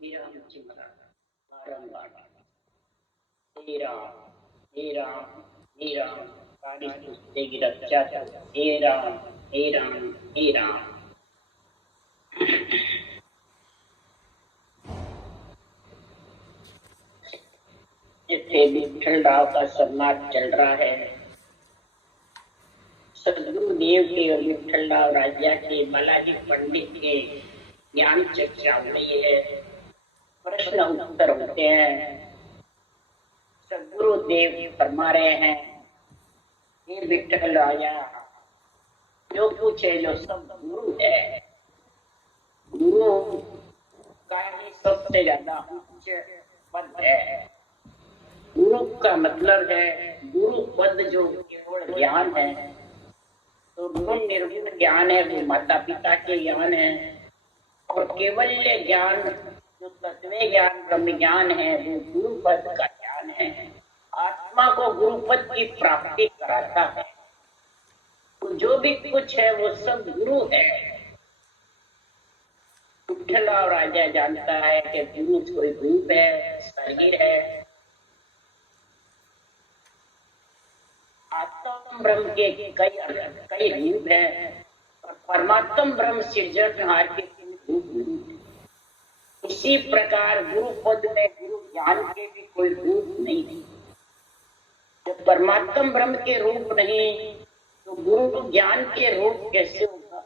हे राम जी महाराज बारंबार हे राम हे राम हे राम काली सुस्ते की रक्षा करो। हे राम हे राम हे राम। जिससे विठल राव का सम्मान चल रहा है। सदगुरुदेव के और विठल राव राजा के बालाजी पंडित के ज्ञान चर्चा हो रही है। प्रश्न उत्तर होते हैं। सदगुरुदेव फरमा रहे हैं, हे विठल राजा, जो कुछ है जो सब गुरु है, गुरु का ही सबसे ज्यादा उच्च पद है। गुरु का मतलब है गुरु पद जो केवल ज्ञान है, तो गुण निर्गुण ज्ञान है वो माता पिता के ज्ञान है, और केवल्य ज्ञान जो तत्व ज्ञान ब्रह्म ज्ञान है वो गुरु पद का ज्ञान है। आत्मा को गुरु पद की प्राप्ति कराता है। तो जो भी कुछ है वो सब गुरु है। विठल राव राजा जानता है कि गुरु कोई रूप है, शरीर है। आत्म ब्रह्म के कई रूप है, और परमात्म ब्रह्म सृजनहार के रूप नहीं। इसी प्रकार गुरु पद में गुरु ज्ञान के भी कोई रूप नहीं है। जब परमात्म ब्रह्म के रूप नहीं तो गुरु ज्ञान के रूप कैसे होगा?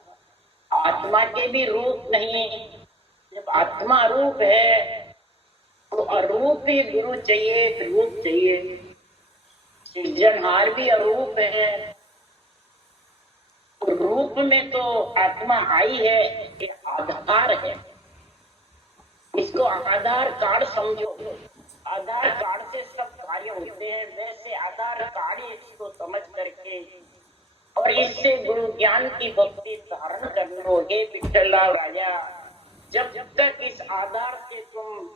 आत्मा के भी रूप नहीं। जब आत्मा रूप है तो अरूप ही गुरु चाहिए, रूप चाहिए। सृजनहार भी अरूप है, तो रूप में तो आत्मा आई है, एक आधार है। इसको आधार कार्ड समझो। आधार कार्ड से सब कार्य होते हैं, वैसे आधार कार्ड इसको समझ करके और इससे गुरु ज्ञान की भक्ति धारण करनी होगी। विठल राव राजा, जब तक इस आधार से तुम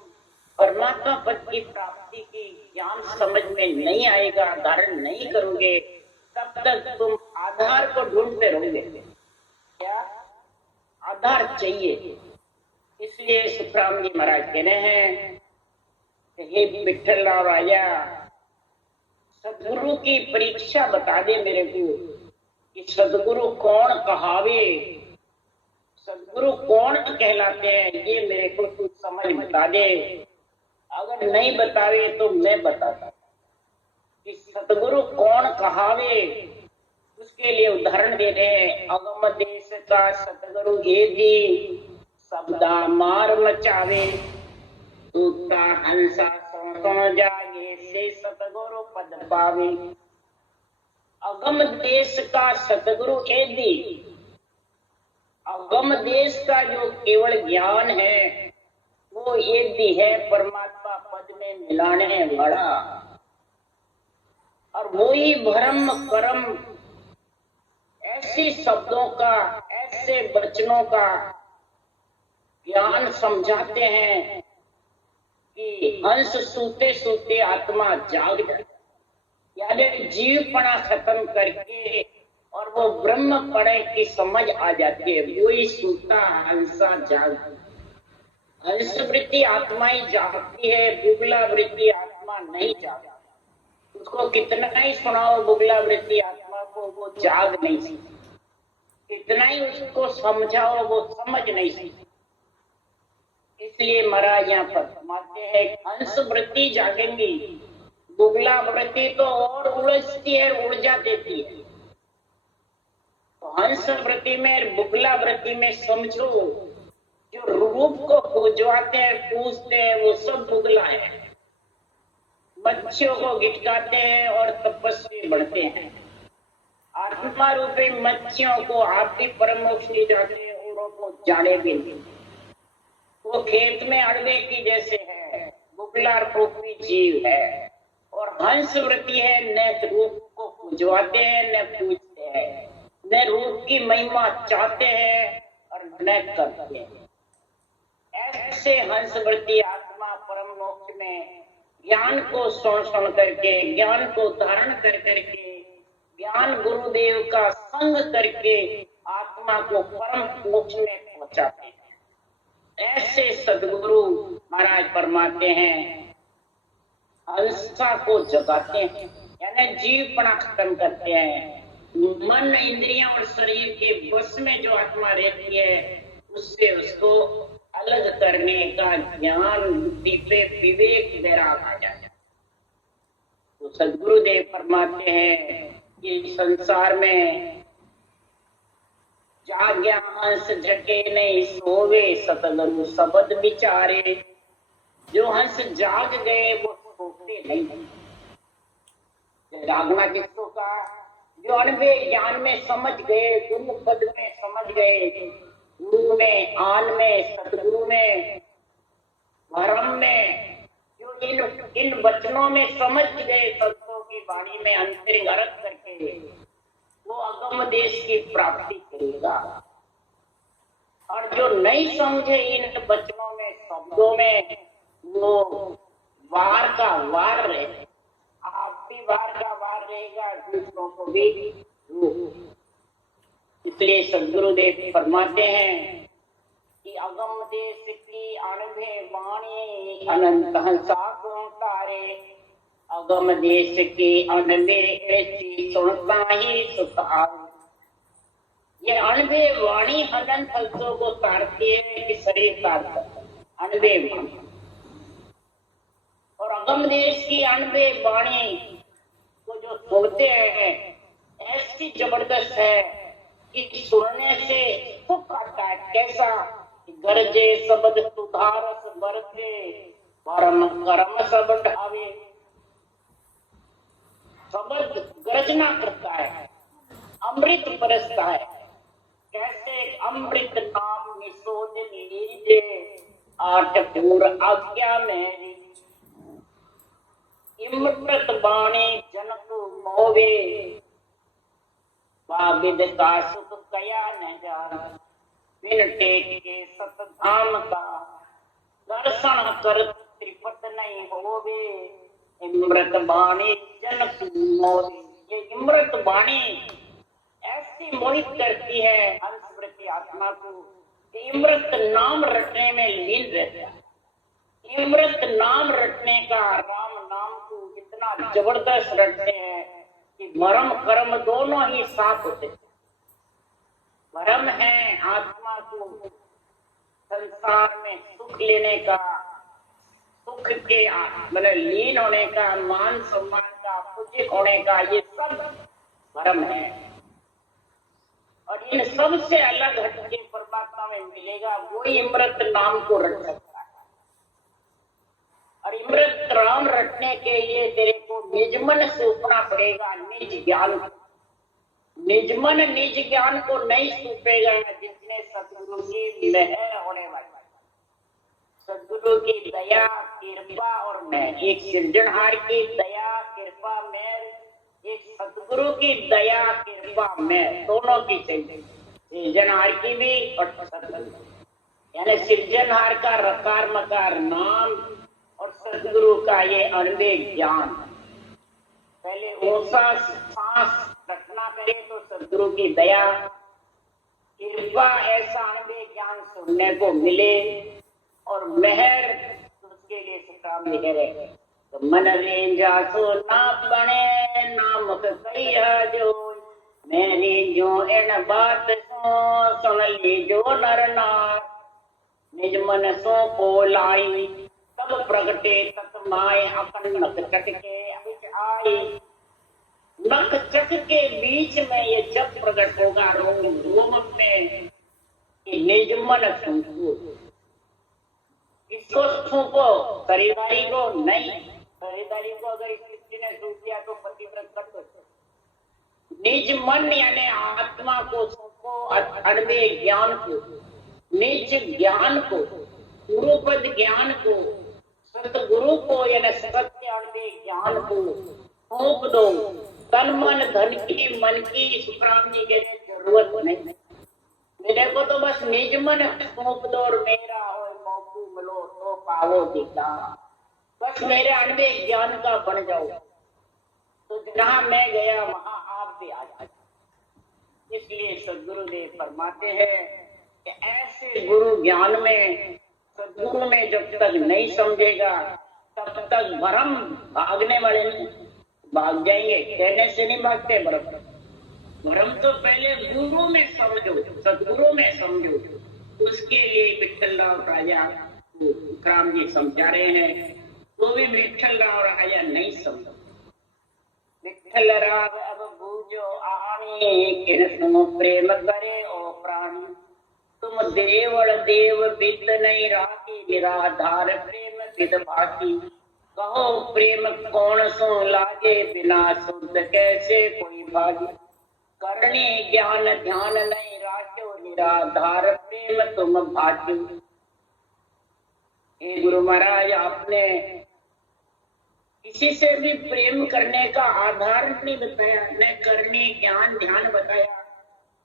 परमात्मा पद की प्राप्ति की ज्ञान समझ में नहीं आएगा, धारण नहीं करोगे, तब तक तुम आधार को ढूंढते रहोगे। क्या आधार चाहिए? इसलिए सुखराम जी महाराज कह रहे हैं, हे विठल राव राजा, सदगुरु की परीक्षा बता दे मेरे को कि सदगुरु कौन कहावे, सदगुरु कौन कहलाते हैं, ये मेरे को तू समझ बता दे। अगर नहीं बतावे तो मैं बताता कि सदगुरु कौन कहावे। उसके लिए उदाहरण दे रहे हैं, अगम देश का सतगुरु ये भी शब्दा मार मचावे, तूता हंसा सो जागे से सतगुरु पद पावे। अगम देश का सतगुरु यदि, अगम देश का जो केवल ज्ञान है वो यदि है परमात्मा पद में मिलाने वाला, और वो ही भ्रम कर्म ऐसे शब्दों का, ऐसे वचनों का ज्ञान समझाते हैं कि हंस सूते सूते आत्मा जाग जाए, यानी जीवपना खत्म करके और वो ब्रह्म पड़े की समझ आ जाती है। वो ही सूता हंसा जाग, हंस वृत्ति आत्मा ही जागती है, बुगला वृत्ति आत्मा नहीं जागती। उसको कितना ही सुनाओ बुगला वृत्ति आत्मा को, वो जाग नहीं सकती। कितना ही उसको समझाओ वो समझ नहीं सकती। इसलिए महाराज यहाँ पर फरमाते हैं, हंस वृत्ति जागेंगी, बुगला वृत्ति तो और उलझती है, ऊर्जा देती है। तो हंस वृत्ति में, बुगला वृत्ति में समझो, जो रूप को पूजवाते हैं, पूजते हैं, वो सब बुगला है। मच्छियों को गिटकाते हैं और तपस्वी बढ़ते हैं। आत्मा रूपी मच्छियों को आप भी परम मोक्ष ले जाते हैं, औरों को जाने भी नहीं। वो खेत में अड़वे की जैसे है, बुगला रूपी जीव है। और हंस वृत्ति है, न रूप को पूजवाते हैं न पूजते हैं, न रूप की महिमा चाहते हैं और न करते हैं। ऐसे हंस वृत्ति आत्मा परम मोक्ष में ज्ञान को सुन करके, ज्ञान को धारण कर करके, ज्ञान गुरुदेव का संग करके आत्मा को परम मोक्ष में पहुंचाते हैं। ऐसे सदगुरु महाराज फरमाते हैं हंसा को जगाते हैं, यानी जीवपना खत्म करते हैं। मन, इंद्रियां और शरीर के बस में जो आत्मा रहती है उससे उसको अलग करने का ज्ञान, बुद्धि पे विवेक वैराग आ जाता है। तो सदगुरुदेव फरमाते हैं कि संसार में जाग्या हंस जगे नहीं सोवे, सतगुरु शब्द विचारे। जो हंस जाग गए वो सोते नहीं। जागना किसको का? जो अनुभव ज्ञान में समझ गए, गुरु पद में समझ गए, गुरु में, आन में, सतगुरु में, धर्म में, जो इन वचनों में समझ गए, संतों की वाणी में अंतर्गत करके वो अगम देश की प्राप्ति करेगा। और जो नहीं समझे इन वचनों में, शब्दों में, वो वार का वार रहे, आप भी वार का वार रहेगा, दूसरों को भी। इसलिए सदगुरुदेव फरमाते हैं कि अगम देश की अनुभव वाणी अनंत हंसा को तारे। अगम देश की अनुभव ऐसी सुनता ही सुख आवे। ये अनुभव वाणी अनंत हंसों को तारती है कि शरीर तारता है, अनुभव वाणी। और अगम देश की अनुभव वाणी को जो सुनते हैं ऐसी जबरदस्त है कि सुनने से सुख आता है। कैसा? गरजे शब्द सुधारस बरसे, परम कर्म सब ढावे। शब्द गर्जना करता है, अमृत बरसता है। कैसे? अमृत नाम निशोध लीजे, आठ पूर आज्ञा मेरी। इमृत बाणी जनक मोवे, बाबिद का सुख कया न जान। बिन टेक के सतधाम का दर्शन कर त्रिपत नहीं होवे। इमृत बाणी जनक मोवे। ये इमृत बाणी ऐसी मोहित करती है हंसवृत्ति आत्मा को, इमृत नाम रटने में लीन रहता है। इमृत नाम रटने का, राम नाम को इतना जबरदस्त रटते हैं कि भरम कर्म दोनों ही साफ होते हैं। भरम है आत्मा को संसार में सुख लेने का, सुख के मतलब लीन होने का, मान सम्मान का, पूजित होने का, ये सब भरम है। और इन सब से अलग हटके परमात्मा में मिलेगा, वही इमृत नाम को रट सकता है। और इमृत राम रटने के लिए तेरे को निजमन सूपना पड़ेगा, निज ज्ञान। निजमन निज ज्ञान को नहीं सूपेगा जिसने सतगुरु की मेहर होने वाली, सतगुरु की दया, कृपा और मेहर। एक सृजनहार की दया, कृपा, मेहर, एक सतगुरु की दया, कृपा, मेहर, दोनों की चाहिए। सृजनहार की भी और सतगुरु, यानी सृजनहार का रकार मकार नाम और सतगुरु का ये अनुभव ज्ञान। पहले ऊंचा सांस रखना करे तो सतगुरु की दया, कृपा, ऐसा अनुभव ज्ञान सुनने को मिले, और मेहर उसके लिए काम लिखे रहे। तो मन रेंजा सो ना बने नामक कहिया जो, मेरी जो इन बात सो सुन ली जो नर नार। निज मन सो को लाई तब प्रगटे तत्माए, अपन नक चट के बीच आई। नक चट के बीच में ये जब प्रकट होगा रोम रोम में, निज मन सूको। इसको सूको, खरीदारी को नहीं। खरीदारी को अगर इस किसी ने सूख दिया तो पतिव्रत कर दो। निज मन यानी आत्मा को सूको, अनवे ज्ञान को, निज ज्ञान को, गुरुपद ज्ञान को, सतगुरु को यानी सत्य अनवे ज्ञान को सौंप दो। तन मन धन की, मन की सुखरामनी के लिए जरूरत नहीं। मेरे को तो बस निज मन सौंप दो और मेरा हो मौकू मिलो तो पाओ दिखा। बस मेरे अनवे ज्ञान का बन जाओ, तो जहां मैं गया वहां आप भी आ जाए। इसलिए सदगुरुदेव फरमाते हैं कि ऐसे गुरु ज्ञान में सदगुरु में जब तक नहीं समझेगा तब तक भ्रम भागने वाले नहीं, भाग जाएंगे। कहने से नहीं भागते भ्रम। भ्रम तो पहले गुरु में समझो, सदगुरु में समझो। उसके लिए विठल राव राजा राम जी समझा रहे हैं, तो भी विठल राव राजा नहीं समझो। विठल राव अब बूझो आनी किन सुनो प्रेम करे ओ प्राणी, तुम देवल देव बिद नहीं राखी, निराधार प्रेम बिद भाकी। कहो प्रेम कौन सो लागे, बिना शुद्ध कैसे कोई भागी। करनी ज्ञान ध्यान नहीं राख्यो, निराधार प्रेम तुम भाग्यो। हे गुरु महाराज, आपने किसी से भी प्रेम करने का आधार नहीं बताया, न करनी ज्ञान ध्यान बताया,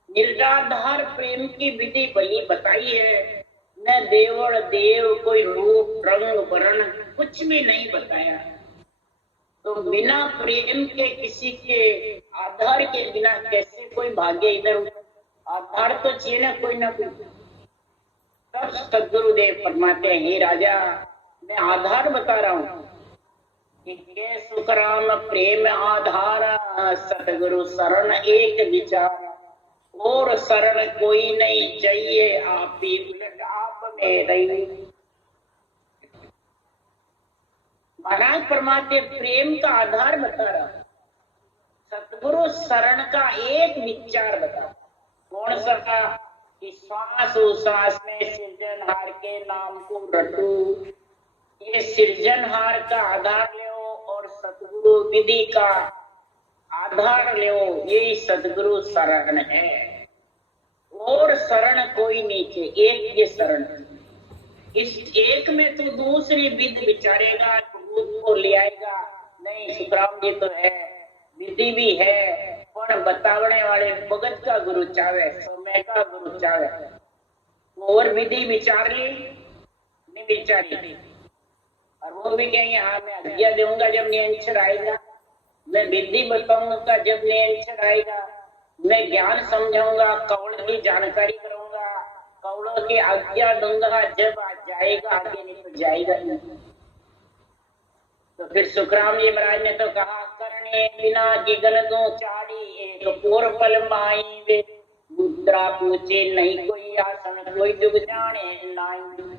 निराधार प्रेम की विधि भली बताई है, न देवल देव कोई रूप रंग वर्ण कुछ भी नहीं बताया। तो बिना प्रेम के किसी के आधार के बिना कैसे कोई भाग्य इधर उधर, आधार तो चाहिए ना कोई ना कोई। तब सदगुरुदेव फरमाते हैं, हे राजा मैं आधार बता रहा हूँ कि सुखराम प्रेम आधार, सतगुरु शरण एक विचार, और शरण कोई नहीं चाहिए आप ही उलट आप में रही। महाराज फरमाते प्रेम का आधार बता रहा, सतगुरु शरण का एक विचार बता। कौन सा का कि श्वास उश्वास में सृजनहार के नाम को रटू, ये सृजनहार का आधार ले और सतगुरु विधि का आधार ले, यही सतगुरु शरण है। और शरण कोई नहीं थे, एक ये शरण। इस एक में तो दूसरी विधि विचारेगा, दूध को ले आएगा। नहीं, सुखराम जी तो है, विधि भी है, पर बतावने वाले भगत का गुरु चावे, समय का गुरु चावे। और विधि विचार ली नहीं विचारी, और वो भी कहेंगे हाँ मैं आज्ञा दूंगा जब नियंत्रण आएगा, मैं विधि बताऊंगा जब नियंत्रण आएगा, मैं ज्ञान समझाऊंगा, कौल की जानकारी करूंगा, कौलों की आज्ञा दूंगा जब आ जाएगा, आगे नहीं तो जाएगा नहीं। तो फिर सुखराम जी महाराज ने तो कहा, करने बिना जिगन दो चारी, एक पूर्व फल माई वे, मुद्रा पूछे नहीं कोई आसन, कोई जुग जाने नहीं।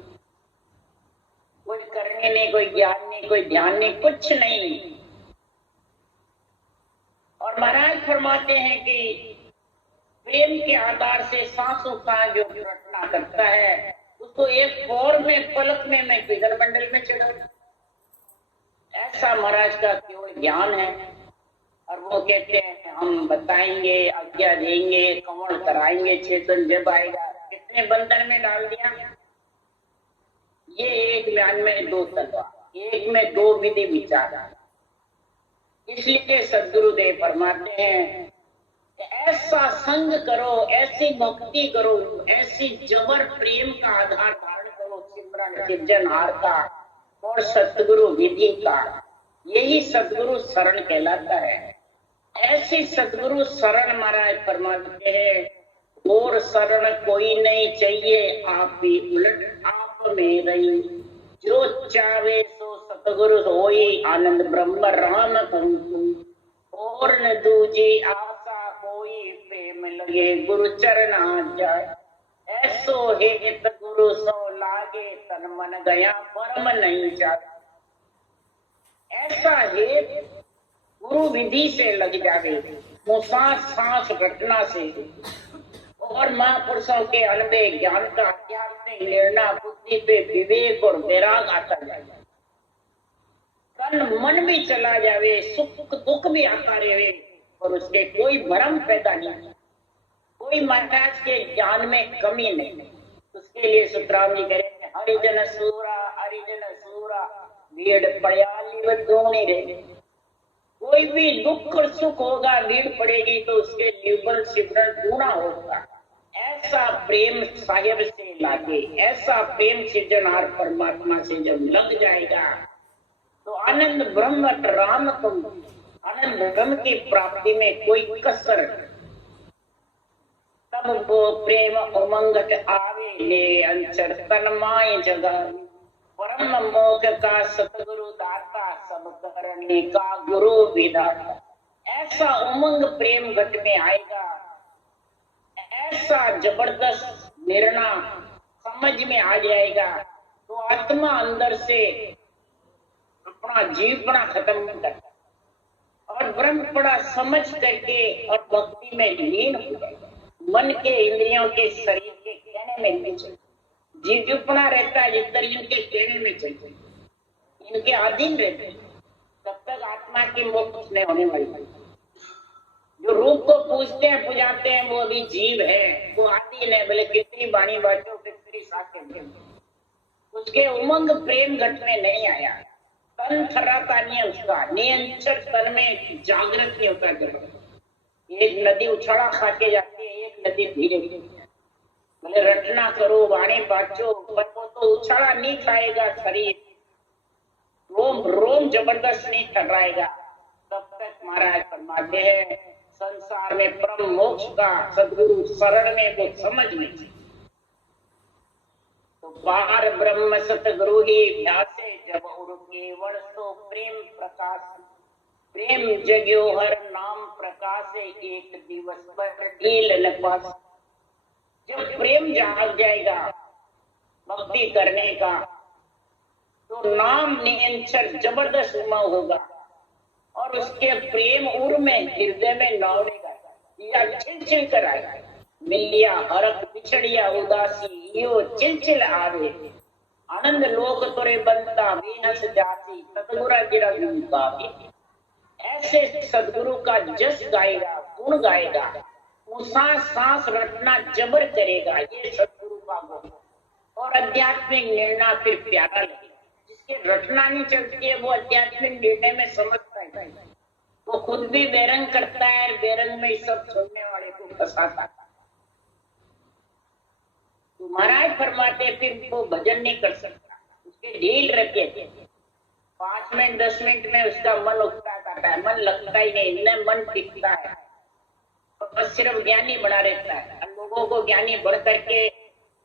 कोई करने नहीं, कोई ज्ञान नहीं, कोई ध्यान नहीं, कुछ नहीं। और महाराज फरमाते हैं कि प्रेम के आधार से सांसों का जो रटना करता है, उसको एक पौर में पलक में मैं किधर मंडल में चढ़ा, ऐसा महाराज का केवल ज्ञान है। और वो कहते हैं हम बताएंगे, आज्ञा देंगे, कमल कराएंगे, चेतन जब आएगा। कितने बंधन में डाल दिया, ये एक ज्ञान में दो तत्व, एक में दो विधि विचार। इसलिए सदगुरुदेव फरमाते हैं ऐसा संग करो, ऐसी भक्ति करो, ऐसी जबर प्रेम का आधार धारण करो, सिमरन सृजनहार का और सतगुरु विधि का, यही सतगुरु शरण कहलाता है। ऐसी सतगुरु शरण महाराज फरमाते हैं, और शरण कोई नहीं चाहिए आप ही उलट आप में रही। जो चावे सो सतगुरु होई, आनंद ब्रह्म राम कहूँ, और न दूजी आशा कोई, प्रेम लगे गुरु चरण जाए। ऐसो हेत गुरु सो लागे, तन मन गया परम नहीं जाए। ऐसा हेत गुरु विधि से लग जावे, वो सांस सांस घटना से, और महापुरुषों के अनुभव ज्ञान का आध्यात्मिक निर्णय बुद्धि पे विवेक और वैराग आता जाए, तन मन भी चला जावे, सुख दुख भी आता रहे, और उसके कोई भ्रम पैदा नहीं, कोई महाराज के ज्ञान में कमी नहीं। उसके लिए सुखराम जी करेंगे, हरिजन सूरा भीड़ पड़याली व दोनी रे। कोई भी दुख और सुख होगा, भीड़ पड़ेगी तो उसके निर्बल सिमरन दूना होगा। ऐसा प्रेम साहिब से लागे, ऐसा प्रेम सृजनहार परमात्मा से जब लग जाएगा तो आनंद ब्रह्म राम तुम, आनंद ब्रह्म की प्राप्ति में कोई कसर, तब वो प्रेम उमंग आवे, आवे ले अंचर तन माय जगावे। परम मोक्ष का सतगुरु दाता, सब करने का गुरु विधाता। ऐसा उमंग प्रेम घट में आएगा, ऐसा जबरदस्त निर्णय समझ में आ जाएगा, तो आत्मा अंदर से अपना जीवना खत्म नहीं करता और ब्रह्मपड़ा समझ करके और भक्ति में लीन हो जाएगा। मन के इंद्रियों के शरीर के कहने में नहीं चलते, जीवपना रहता है जितना इनके कहने में चलते, इनके अधीन रहते, तब तक आत्मा की मोक्ष नहीं होने वाली। जो रूप को पूजते हैं पुजाते हैं वो अभी जीव है, वो अधीन है, भले कितनी बाणी बाजो कितनी साके, उसके उमंग प्रेम घट में नहीं आया। तन थर्राता नहीं है उसका, नियंत्रण तन में जागृत नहीं होता है। एक नदी उछाड़ा खा के जाती है, एक नदी धीरे धीरे, भले रटना करो वाणी बाचो, पर वो तो उछाड़ा नहीं खाएगा शरीर, रोम रोम जबरदस्त नहीं ठहराएगा। तब तक महाराज फरमाते हैं संसार में परम मोक्ष का सदगुरु शरण में वो समझ में, तो पार ब्रह्म सतगुरु ही ध्यासे जब उर केवल सो प्रेम प्रकाश। प्रेम जग्यो हर नाम प्रकाश, एक दिवस पर ढील न पास। जब प्रेम जाग जाएगा भक्ति करने का, तो नाम नियंत्रण जबरदस्त उमंग होगा और उसके प्रेम उर में हृदय में दौड़ेगा या चिलचिल कर आएगा। मिलिया हरक पिछड़िया उदासी, यो चिलचिल आवे। आनंद लोक तोरे बनता बेहस जाती, सतगुरा गिरा गावे। ऐसे सदगुरु का जस गाएगा, गुण गाएगा, सांस सांस रटना जबर करेगा, ये सदगुरु का गुण। और आध्यात्मिक निर्णय फिर प्यारा लगेगा। जिसके रटना नहीं चलती है वो आध्यात्मिक निर्णय में समझता है, वो खुद भी बेरंग करता है, बेरंग में सब सुनने वाले को फंसाता है। तो महाराज फरमाते फिर वो भजन नहीं कर सकता, उसके ढील रखे थे। 5 मिनट 10 मिनट में उसका मन उठता करता है, मन लगता ही नहीं, इन्हें मन टिकता है और सिर्फ ज्ञानी बना रहता है। लोगों को ज्ञानी बढ़ करके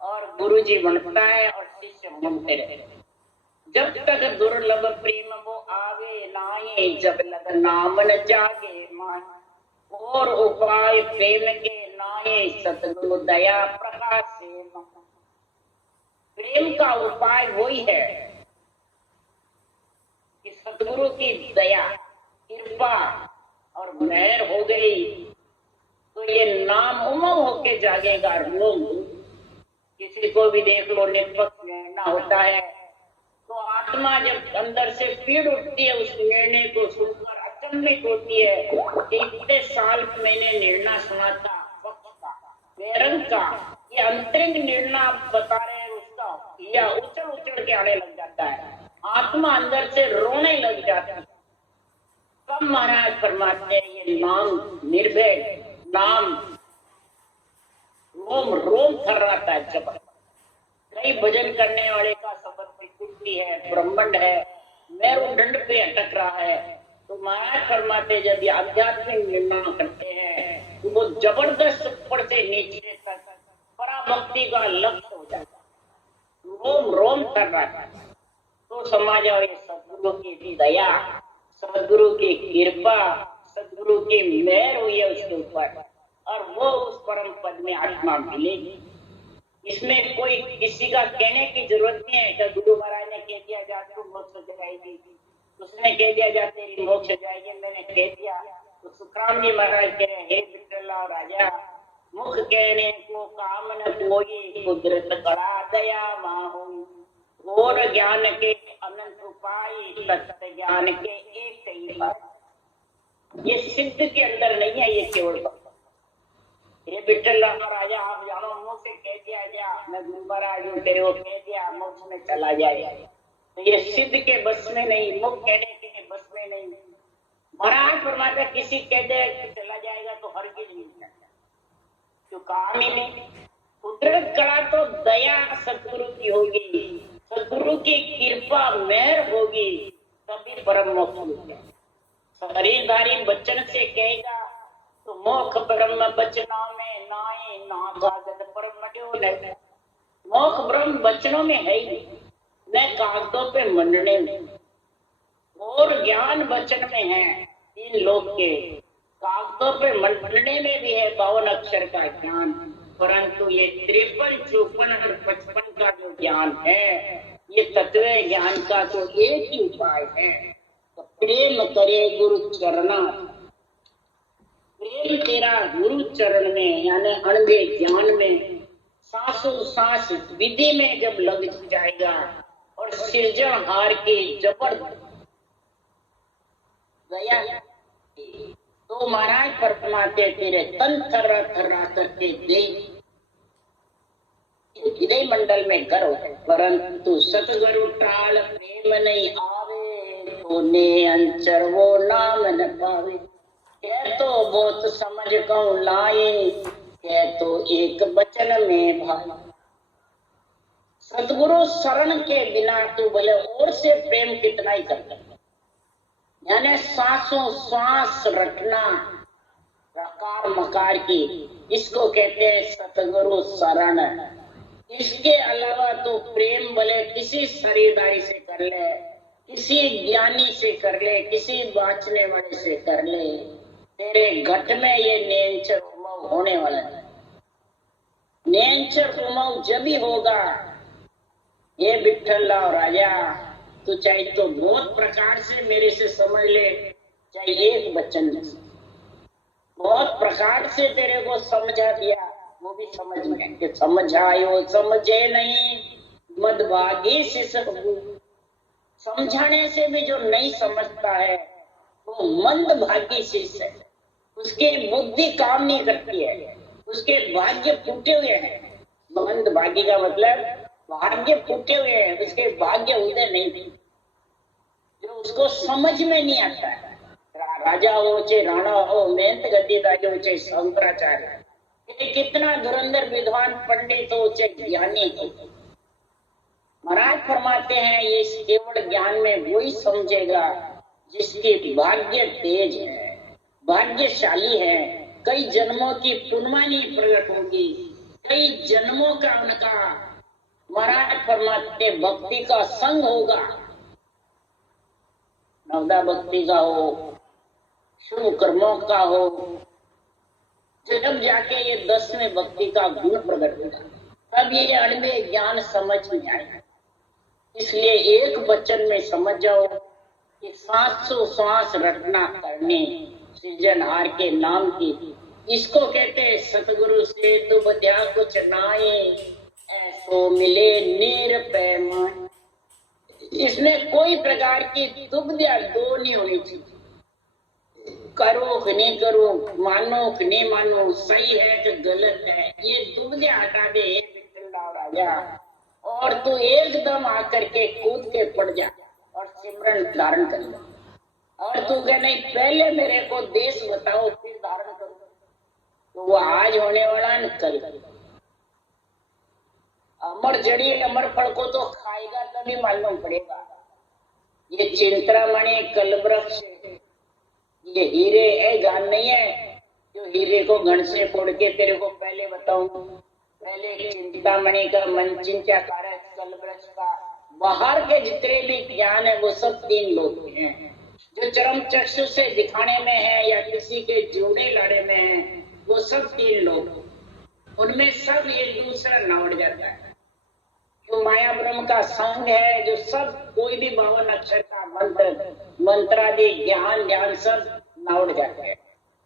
और गुरुजी बनता है और शिष्य बनते रहते हैं। जब तक दुर्लभ प्रेम वो आवे नाये, जब लग नाम न जागे माय। और उपाय प्रेम के नाये, सतगुरु दया प्रकाश से। प्रेम का उपाय वही है कि सतगुरु की दया कृपा और मेहर हो गई तो ये नाम उमंग होके जागेगा। लोग किसी को भी देख लो निष्पक्ष निर्णय होता है तो आत्मा जब अंदर से पीड़ उठती है, उस निर्णय को सुनकर अचंभित होती है कि इतने साल मैंने निर्णय सुना था पक्ष का, बेरंग का, ये अंतरिंग निर्णय आप बता रहे हैं उसका, या उछल उछल के आने लग जाता है, आत्मा अंदर से रोने लग जाती है। तब महाराज फरमाते हैं ये नाम निर्भय, नाम रोम रोम थर्राता है जब। कई भजन करने वाले का शब्द विकृति है, ब्रह्मांड है, मेरुदंड पे अटक रहा है। तो महाराज फरमाते जब ये आध्यात्मिक निर्णय करते हैं तो वो जबरदस्त ऊपर से नीचे तक पराभक्ति का लक्ष्य हो जाता है, रोम रोम कर रहा है। तो समझ आओ ये सदगुरु की दया, सदगुरु की कृपा, सदगुरु की मेहर हुई है उसके ऊपर और वो उस परम पद में आत्मा मिलेगी। इसमें कोई किसी का कहने की जरूरत नहीं है कि गुरु महाराज ने कह दिया जा तू मोक्ष जाएगी, उसने कह दिया जा तेरी मोक्ष जाएगी, मैंने कह दिया। तो सुखराम जी महाराज कह रहे हे विठला राजा, मुख कहने को काम न कोई, कुदरत कड़ा दया माहू। और ज्ञान के अनंत उपाय, तत्व ज्ञान के एक ही बात। ये सिद्ध के अंदर नहीं है, ये केवल ये विठल राजा आप जानो मुंह से कह दिया गया मैं गुरु महाराज हूँ, तेरे को कह दिया मोक्ष में चला जाए, तो ये सिद्ध के बस में नहीं, मुख कहने के बस में नहीं। महाराज फरमाते किसी कह दे चला जाएगा तो हर चीज मिल जाएगा, तो काम ही नहीं। कुदरत कड़ा तो दया सदगुरु की होगी, सदगुरु की कृपा मेहर होगी, तभी परम मोक्ष मिलेगा। शरीरधारी बच्चन से कहेगा तो मोख ब्रह्म बचना में नाए ना जागत परम मड्यो नहीं। मोक्ष ब्रह्म वचनों में है ही न कागजों पे मंडने में, और ज्ञान वचन में है। तीन लोक के कागजों पे मंडने में भी है 52 अक्षर का ज्ञान, परंतु ये 53, 54 और 55 का जो ज्ञान है, ये तत्व ज्ञान का तो एक ही उपाय है। तो प्रेम करे गुरु चरणा, प्रेम तेरा गुरु चरण में यानी अणवे ज्ञान में, सांसों सांस विधि में जब लग जाएगा और सृजनहार की जबरदस्त गया तो महाराज फरमाते तेरे तन थर्रा थर्रा करके दे हृदय मंडल में गर्व है, परंतु सतगुरु टाल प्रेम नहीं आवे, तो ने अंचर वो नाम न पावे। कह तो बहुत समझ कहूं लाए, कह तो एक वचन में भाई। सतगुरु शरण के बिना तू भले और से प्रेम कितना ही कर सकता, यानी सांसों सांस रटना रकार मकार की, इसको कहते हैं सतगुरु शरण। इसके अलावा तो प्रेम भले किसी शरीरदारी से कर ले, किसी ज्ञानी से कर ले, किसी बाँचने वाले से कर ले, तेरे घट में ये नेंचर उमव होने वाला है। नेंचर उमव जब भी होगा, ये विठ्ठल राव राजा तो चाहे तो बहुत प्रकार से मेरे से समझ ले, चाहे एक वचन से बहुत प्रकार से तेरे को समझा दिया, वो भी समझ में कि समझायो समझे नहीं मदभागी शिशु। समझाने से भी जो नहीं समझता है वो मंदभागी शिष्य है, उसकी बुद्धि काम नहीं करती है, उसके भाग्य फूटे हुए हैं। मंदभागी का मतलब भाग्य फूटे हुए हैं, उसके भाग्य उदय नहीं थे, जो उसको समझ में नहीं आता है। राजा हो चाहे राणा हो, मेहनत गद्दी राजा हो चाहे शंकराचार्य, कितना धुरंधर विद्वान पंडित हो चाहे ज्ञानी हो, महाराज फरमाते हैं ये केवल ज्ञान में वही समझेगा जिसकी भाग्य तेज है, भाग्यशाली है, कई जन्मों की पुण्यमानी प्रकट होगी, कई जन्मों का उनका महाराज फरमाते भक्ति का संग होगा, नवदा भक्ति का हो, शुभ कर्मों का हो, जब जाके ये 10वें भक्ति का गुण प्रकट होगा, तब ये अणवे ज्ञान समझ में आएगा। इसलिए एक वचन में समझ जाओ कि सांसों सांस रटना करने सृजनहार के नाम की, इसको कहते हैं सतगुरु से दुबध्या कुछ नाए, ऐसो मिले निरपैमान। इसमें कोई प्रकार की दुबध्या दो नहीं होनी चाहिए, करो कि नहीं करो, मानो कि नहीं मानो, सही है कि गलत है, ये दुबध्या हटा दे राजा, और तू एकदम आकर के कूद के पड़ जा और सिमरन धारण कर ले। और तू कह नहीं पहले मेरे को देश बताओ फिर धारण करो, तो वो आज होने वाला न कल। अमर जड़ी अमर फल को तो खाएगा तभी मालूम पड़ेगा। ये चिंतामणि कलवृक्ष, ये हीरे है गान नहीं है जो हीरे को घन से फोड़ के तेरे को पहले बताऊं। पहले चिंतामणि का मन चिंता कारक कलवृक्ष का बाहर के जितने भी ज्ञान है वो सब 3 लोग हैं, जो चरम चक्षु से दिखाने में है या किसी के जोड़े लाड़े में है, वो सब 3 लोग, उनमें सब एक दूसरा नावड़ जाता है। जो माया ब्रह्म का संग है, जो सब कोई भी 52 अक्षर का मंत्रादि ज्ञान सब नावड़ जाते हैं।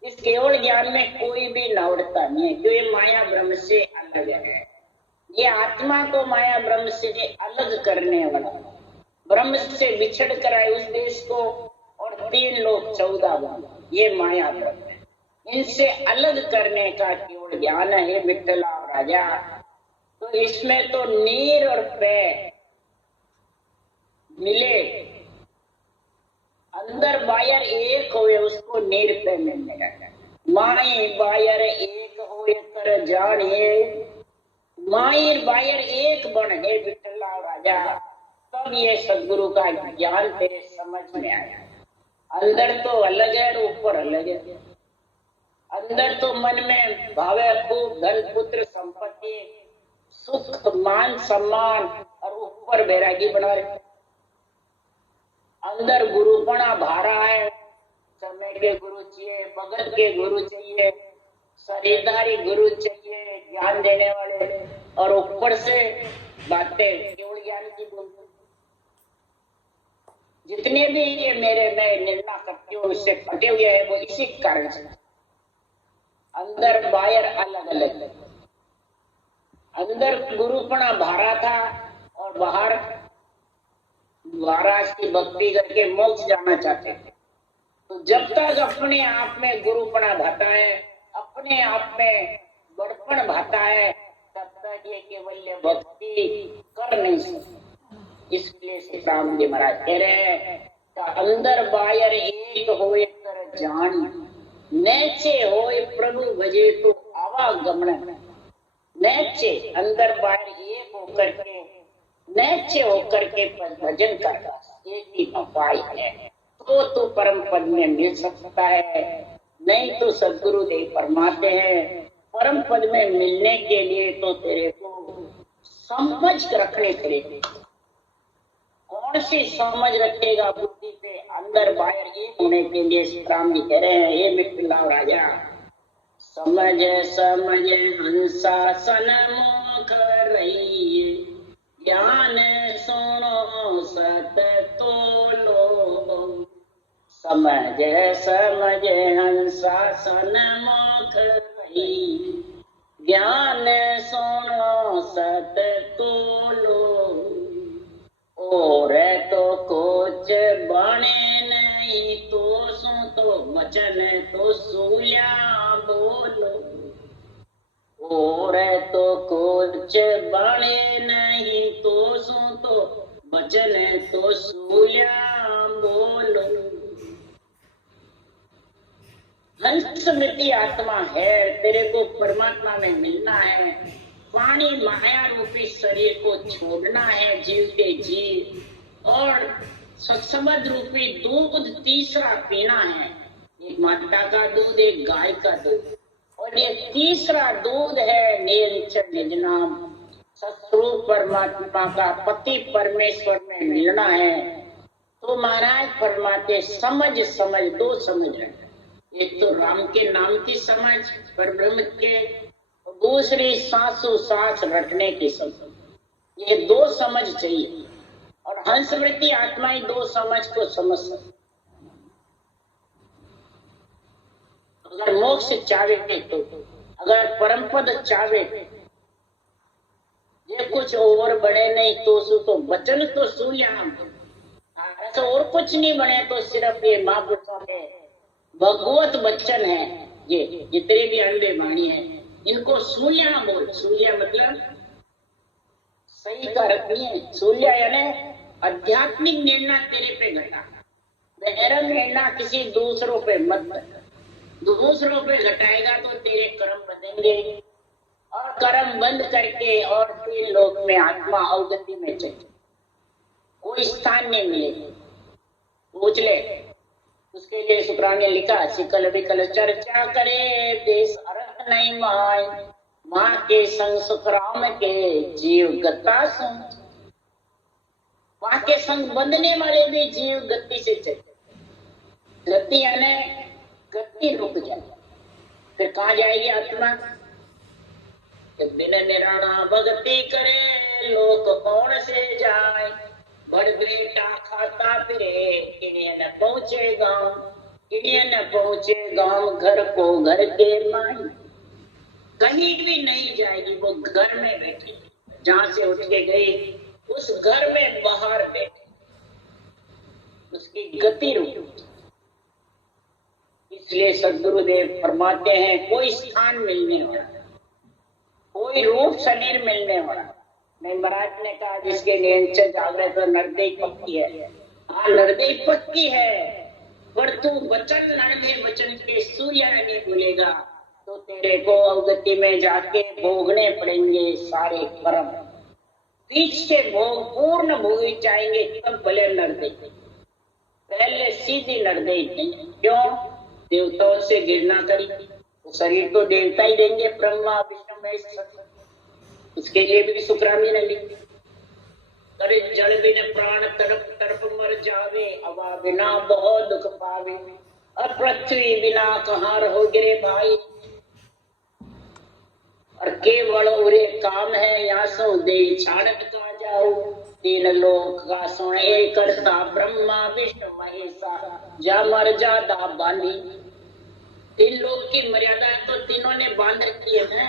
इस केवल ज्ञान में कोई भी नावड़ता नहीं है, जो ये माया ब्रह्म से अलग है। ये आत्मा को माया ब्रह्म से अलग करने वाला, ब्रह्म से बिछड़ कर आए उस देश को, और 3 लोग 14 बन, ये माया ब्रह्म है। इनसे अलग करने का केवल ज्ञान है विठ्ठल राजा। तो इसमें तो नीर और पै मिले, अंदर बायर एक होए उसको नीर पे मिलने लगा। माई बायर एक होए कर जानिए, माई बायर एक बन है विठ्ठल राजा। तब ये सदगुरु का ज्ञान तेरे समझ में आया। अंदर तो अलग है और ऊपर अलग है। अंदर तो मन में भावे खूब धन पुत्र संपत्ति, सुख मान सम्मान और ऊपर बैरागी बना रहे। अंदर गुरुपना भारा है, समय के गुरु चाहिए, भगत के गुरु चाहिए, शरीरदारी गुरु चाहिए, ज्ञान देने वाले, और ऊपर से बातें केवल ज्ञान की बोलते। जितने भी ये मेरे नए निर्णय करते हो उससे फटे हुए हैं, वो इसी कारण से। अंदर बाहर अलग अलग, अंदर गुरुपना भारा था और बाहर महाराज की भक्ति करके मोक्ष जाना चाहते थे। तो जब तक अपने आप में गुरुपना भाता है, अपने आप में बड़पन भाता है, तब तक ये केवल भक्ति कर नहीं सकते। इसलिए श्री राम जी महाराज कह रहे हैं, अंदर बाहर एक होए कर जान, नैचे होए प्रभु भजे तो आवागमन। नैचे अंदर बाहर एक होकर के, नैचे होकर के भजन करता, एक ही उपाय है। तो परम पद में मिल सकता है, नहीं तो सदगुरुदेव फरमाते हैं परम पद में मिलने के लिए तो तेरे को समझ रखने पड़ेगी। कौन सी समझ रखेगा बुद्धि पे? अंदर बाहर एक होने के लिए राम जी कह रहे हैं, ये मिथिला राजा समझ समझ हंसा सन्मुख रही, ज्ञान सुनो सत तोलो। समझ समझ हंसा सन्मुख रही, ज्ञान सुनो सत तोलो। और तो कुछ बने नहीं तो सो तो वचन तो सूया बोलो। और तो कुछ बने नहीं तो सो तो वचन तो सूया बोलो। हंस स्मृति आत्मा है, तेरे को परमात्मा में मिलना है। पानी माया रूपी शरीर को छोड़ना है जीवते जीव, और सत्संग रूपी दूध तीसरा पीना है। एक माता का दूध, एक गाय का दूध, और ये तीसरा दूध है निरंतर निज नाम। सतरूप परमात्मा का पति परमेश्वर में मिलना है। तो महाराज फरमाते समझ समझ, दो समझ है। एक तो राम के नाम की समझ पर ब्रह्म के, दूसरी सांसों सांस रटने की समझ। ये दो समझ चाहिए, और हंस वृत्ति आत्मा ही दो समझ को समझ सकती। अगर मोक्ष चाहे तो, अगर परम पद चाहे, ये कुछ और बने नहीं तो वचन तो सूर्याम, ऐसा और कुछ नहीं बने तो सिर्फ ये महापुरुषों के भगवत वचन है। ये जितने भी अंडे वाणी है इनको सूर्या बोल। सूर्या मतलब सही का अर्थ नहीं है। सूर्या यानी आध्यात्मिक निर्णय तेरे पे घटा, वैरम निर्णय किसी दूसरों पे मत घटा। दूसरों पे घटाएगा तो तेरे कर्म बंधेंगे, और कर्म बंद करके और तीन लोक में आत्मा अवगति में चले, कोई स्थान नहीं मिलेगा। पूछ ले। उसके लिए शुक्रान ने लिखा, सिकल विकल चर्चा करे देश अर्थ नहीं माय, माँ के संग सुख राम के जीव गता सुन। माँ के संग बंधने वाले भी जीव गति से चले। गति यानी गति रुक जाए, फिर कहाँ जाएगी आत्मा? बिन निराणा भक्ति करे लोक कौन से जाए, बड़ बेटा खाता फिरे किन्हीं न पहुंचे गांव, किन्हीं न पहुंचे गांव घर को घर के माई। कहीं भी नहीं जाएगी, वो घर में बैठी, जहां से उठ के गई उस घर में बाहर बैठी, उसकी गति रुकी। इसलिए सदगुरुदेव फरमाते हैं कोई स्थान मिलने वाला, कोई रूप शरीर मिलने वाला नहीं। महाराज ने कहा जिसके लिए जागृत नरदेई पक्की है। हाँ नरदेई पक्की है, पर तू वचन नरदे वचन के सूर्य नहीं भूलेगा तो तेरे को अवगति में जाके भोगने पड़ेंगे सारे कर्म। बीच के भोग पूर्ण भोग जाएंगे तब भले नरदेई, पहले सीधी नरदेई नहीं। क्यों? देवताओं से गिरना करी तो शरीर तो देवता ही देंगे, ब्रह्मा विष्णु महेश। उसके लिए भी सुखराम जी ने लिखी, करे जल बिन प्राण तड़प तड़प मर जावे, हवा बिना बहुत दुख पावे, और पृथ्वी बिना कहाँ रहोगे रे भाई, और केवल उरे काम है यहाँ सो दे छाड़क का जाओ, तीन लोक का सुने करता ब्रह्मा विष्णु महेशा, जा मर जा दा बांधी। तीन लोक की मर्यादा तो तीनों ने बांध रखी है,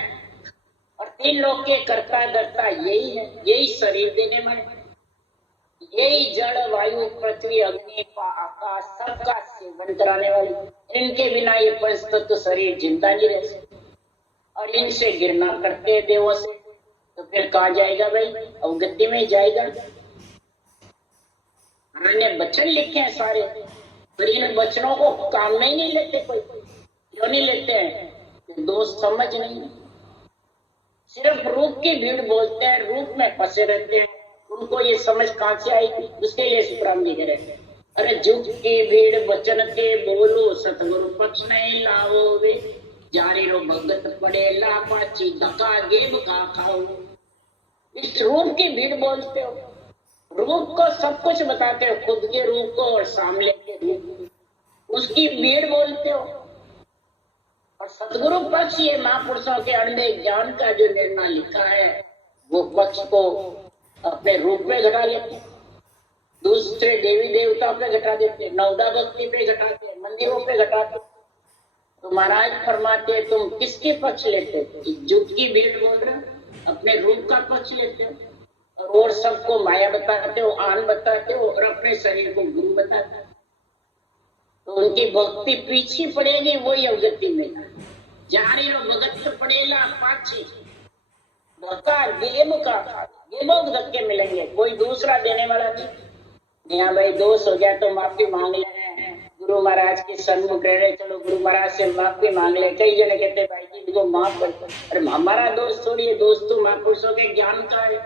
और तीन लोक के कर्ता धर्ता यही है, यही शरीर देने में, यही जड़ वायु पृथ्वी अग्नि आकाश सबका सेवन कराने वाली, इनके बिना ये पंच तत्व शरीर जिंदा नहीं रह सकते, और इनसे गिरना करते हैं देवों से, तो फिर कहा जाएगा भाई अवगति में जाएगा। हमने वचन लिखे हैं सारे, पर इन वचनों को काम में ही नहीं लेते कोई। क्यों नहीं लेते हैं? दोस्त समझ नहीं, सिर्फ रूप की भीड़ बोलते हैं, रूप में फंसे रहते हैं, उनको ये समझ कहां से आएगी? उसके लिए सुखराम जी कह रहे हैं, अरे जुग की भीड़ वचन के बोलो, सतगुरु पक्ष नहीं लाओ वे, जारी रो भगत पड़े लापाची धका गेब का खाओ। इस रूप की भीड़ बोलते हो, रूप को सब कुछ बताते हो, खुद के रूप को और सामने के रूप को, उसकी भीड़ बोलते हो। और सदगुरु पक्ष ये महापुरुषों के अण्डे ज्ञान का जो निर्णय लिखा है, वो पक्ष को अपने रूप में घटा लेते, दूसरे देवी देवताओं पे घटा देते, नवदा भक्ति पे घटाते, मंदिरों पे घटाते। तो महाराज फरमाते हैं तुम किसके पक्ष लेते हो? जुग की भीड़ बोल रहे हो, अपने रूप का पक्ष लेते हो, और सबको माया बताते हो, आन बताते हो, और अपने शरीर को गुरु बताते हो। तो उनकी भक्ति पीछे पड़ेगी, वही अवगति में जारी रो भगत पड़ेगा पाछी धक्का गेम का, ये बहुत धक्के मिलेंगे, कोई दूसरा देने वाला नहीं। यहाँ भाई दोष हो गया तो माफी मांग ले, गुरु महाराज के सन्मुख रह रहे, चलो गुरु महाराज से माफी मांग ले। कई जने कहते भाई जी इनको माफ कर, अरे हमारा दोस्त थोड़ी है, दोस्त तो महापुरुषों के ज्ञान का है।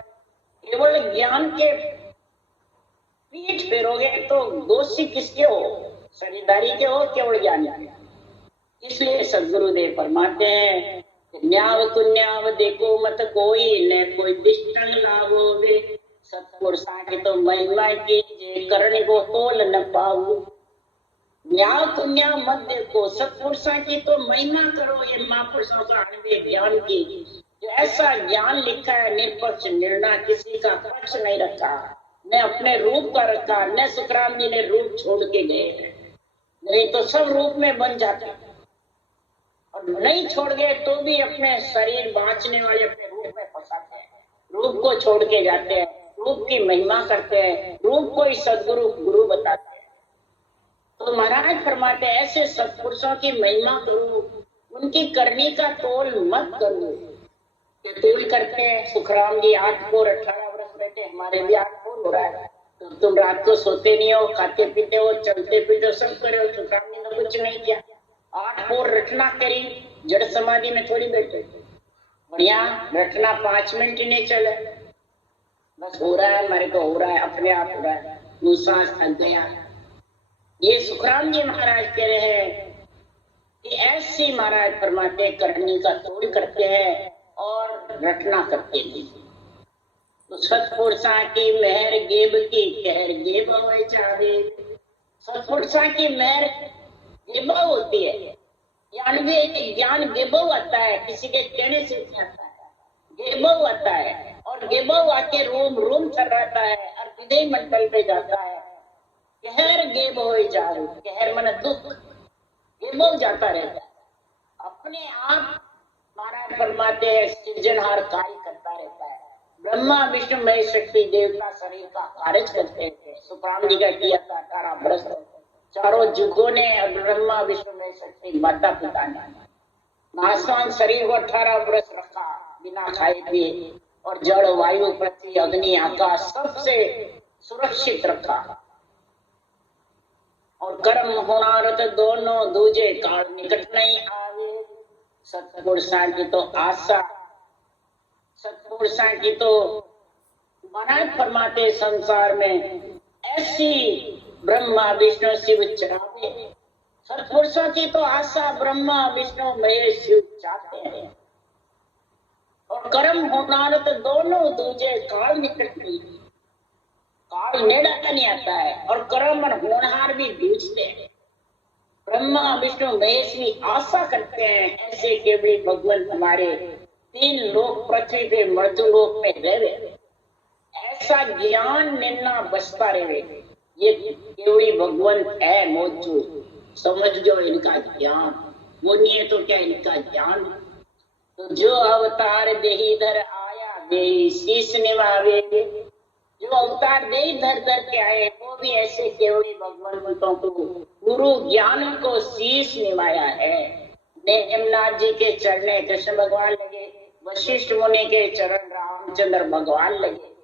केवल ज्ञान के पीठ फेरोगे तो दोषी किसके हो? शरीरदारी के हो, केवल ज्ञान के। इसलिए सदगुरुदेव फरमाते हैं न्याव कुन्याव देखो मत कोई, न कोई दिष्टंग लाभो वे, सत्पुरुषा की तो महिमा कीजिए, करने को तोल न पाऊ। न्याय पुण्य मत देखो, सत्पुरुषों की तो महिमा करो, ये महापुरुषों का अनुभव ज्ञान की, जो ऐसा ज्ञान लिखा है, निष्पक्ष निर्णय, किसी का पक्ष नहीं रखा, न अपने रूप का रखा, न सुखराम जी ने रूप छोड़ के गए, नहीं तो सब रूप में बन जाते, और नहीं छोड़ गए तो भी अपने शरीर बांचने वाले अपने रूप में फंसाते हैं, रूप को छोड़ के जाते हैं, रूप की महिमा करते हैं, रूप को ही सदगुरु गुरु बताते हैं। तो महाराज फरमाते ऐसे सत्पुरुषों की महिमा करो, उनकी करनी का तोल मत करो। तोल करते हैं सुखराम जी 8 पोर 18 वर्ष बैठे, हमारे भी 8 पोर हो रहा है, तो तुम रात को सोते नहीं हो, खाते पीते हो, चलते फिरते हो, सब करे हो। सुखराम जी ने कुछ नहीं किया, 8 पोर रटना करी, जड़ समाधि में थोड़ी बैठे, बढ़िया रटना 5 मिनट ही नहीं चले, बस हो रहा है, मेरे को हो रहा है, अपने आप हो रहा है, सांस थक गया। ये सुखराम जी महाराज कह रहे हैं कि ऐसे महाराज फरमाते करनी का तोड़ करते हैं और रटना करते हैं। तो सत्पुरुषा की मेहर गेब की कहर गेब हो जावे, सत्पुरुषा की मेहर गेबा होती है, यानी ज्ञान गेबो आता है, किसी के कहने से नहीं आता है, गेबो आता है, और गेबो आके रोम रोम थर्राता है, और हृदय मंडल पे जाता है। कहर गेब हो जावे, कहर मन दुख, गेबो जाता रहता है, अपने आप महाराज फरमाते हैं सृजनहार कार्य करता रहता है। ब्रह्मा विष्णु महेश शक्ति देवता शरीर का कार्य करते थे, सुखराम जी का किया था 18 वर्ष, चारों युगों ने, ब्रह्मा विष्णु महेश शक्ति माता पिता ने नासवान शरीर को 18 वर्ष रखा बिना खाए पिए, और जड़ वायु पृथ्वी अग्नि आकाश सबसे सुरक्षित रखा। और कर्म होनारत दोनों दूजे काल निकट नहीं आवे, सत्पुरुषां की तो आशा, सत्पुरुषां की तो महाराज फरमाते संसार में ऐसी ब्रह्मा विष्णु शिव चाहते, सत्पुरुषों की तो आशा ब्रह्मा विष्णु महेश शिव चाहते हैं, और कर्म होना तो दोनों दूजे काल निकट हुई, काल नेड़ा नहीं आता है और कर्म और होनहार भी दूसरे हैं। ब्रह्मा विष्णु महेश भी आशा करते हैं ऐसे केवल भगवान हमारे तीन लोक पृथ्वी पे मर्दलोक में रहे, ऐसा ज्ञान निन्ना बसता रहे। ये केवली भगवान है मौजूद, समझ जो इनका ज्ञान, वो नहीं है तो क्या इनका ज्ञान। तो जो अवतार देही धर आया देही शीश निभावे, जो अवतार देही धर धर के आए वो भी ऐसे केवली भगवंतों को गुरु ज्ञान को शीश निभाया है। नेमनाथ जी के चरणें कृष्ण भगवान लगे, वशिष्ठ मुनि के चरण रामचंद्र भगवान लगे।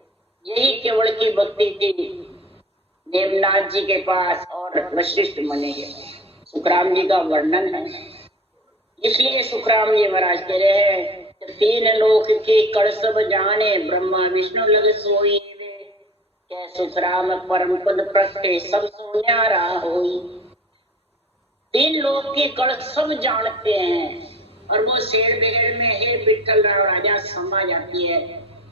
यही केवल की भक्ति थी नेमनाथ जी के पास और वशिष्ठ मुनि के पास। सुखराम जी का वर्णन है, इसलिए सुखराम जी महाराज कह रहे हैं तीन लोक की कड़ सब जाने ब्रह्मा विष्णु लग सोई, क्या सुखराम परम पद प्रगटे सब सोन्यारा होई। तीन लोक की कड़ सब जानते हैं और वो शेर बगैर में हे विठल राव राजा समा जाती है,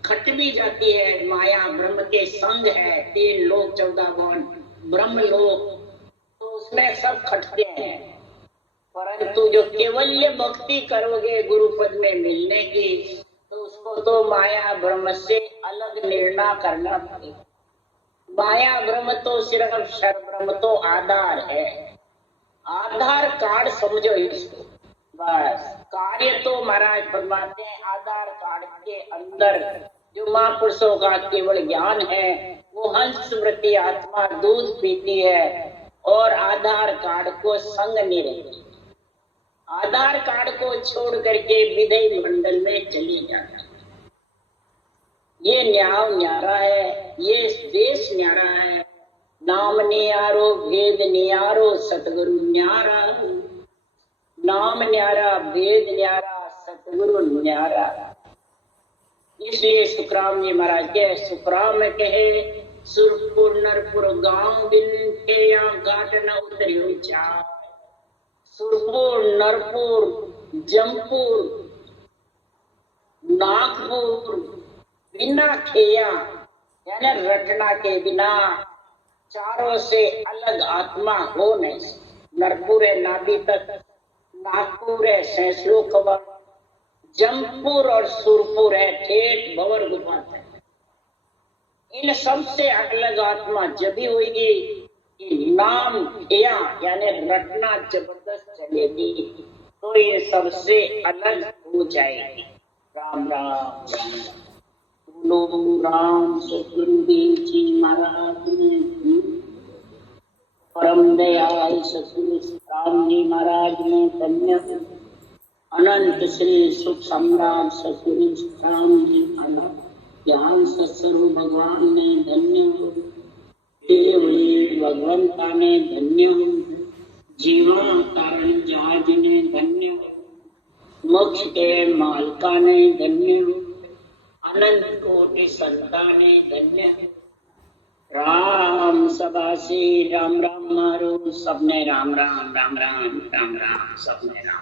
खट भी जाती है, माया ब्रह्म के संग है। तीन लोक 14 भुवन ब्रह्म लोक, तो उसमें सब खटते हैं। परंतु जो केवल्य भक्ति करोगे गुरु पद में मिलने की, तो उसको तो माया ब्रह्म से अलग निर्णय करना पड़ेगा। माया ब्रह्म तो सिर्फ क्षर ब्रह्म तो आधार है, आधार कार्ड समझो इसको बस। कार्य तो महाराज फरमाते हैं आधार कार्ड के अंदर जो महापुरुषों का केवल ज्ञान है वो हंस वृत्ति आत्मा दूध पीती है और आधार कार्ड को संग नहीं रहती, आधार कार्ड को छोड़ करके विधेय मंडल में चली जाती। ये न्याव न्यारा है, ये देश न्यारा है, नाम न्यारो भेद न्यारो सतगुरु न्यारा, नाम न्यारा भेद न्यारा सतगुरु न्यारा। इसलिए सुखराम जी महाराज के सुखराम कहे सुरपुर नरपुर गांव बिन के घाट न उतरियो चा। सुरपुर नरपुर जमपुर नागपुर बिना खेया यानी रटना के बिना चारों से अलग आत्मा हो नहीं। नरपुर है नाभि तक, नागपुर है सैसलो खबर, जमपुर और सुरपुर है ठेठ भंवर गुफा तक। इन सब से अलग आत्मा जब भी होगी कि नाम खेया यानी रटना जबरदस्त चलेगी, तो ये सबसे अलग हो जाएगी। राम राम राम सतगुरुदेव जी महाराज ने परम दयाल सतगुरु राम जी महाराज ने धन्य अनंत श्री सुख सम्राट सतगुरु राम जी महाराज ज्ञान सत्सर्व भगवान ने धन्य भगवंता ने धन्य जीवा कारण जहाज ने धन्य मोक्ष के मालका ने धन्य अनंत कोटि संता ने धन्य। राम सभा से राम राम मारो सबने राम राम राम राम राम राम सबने राम।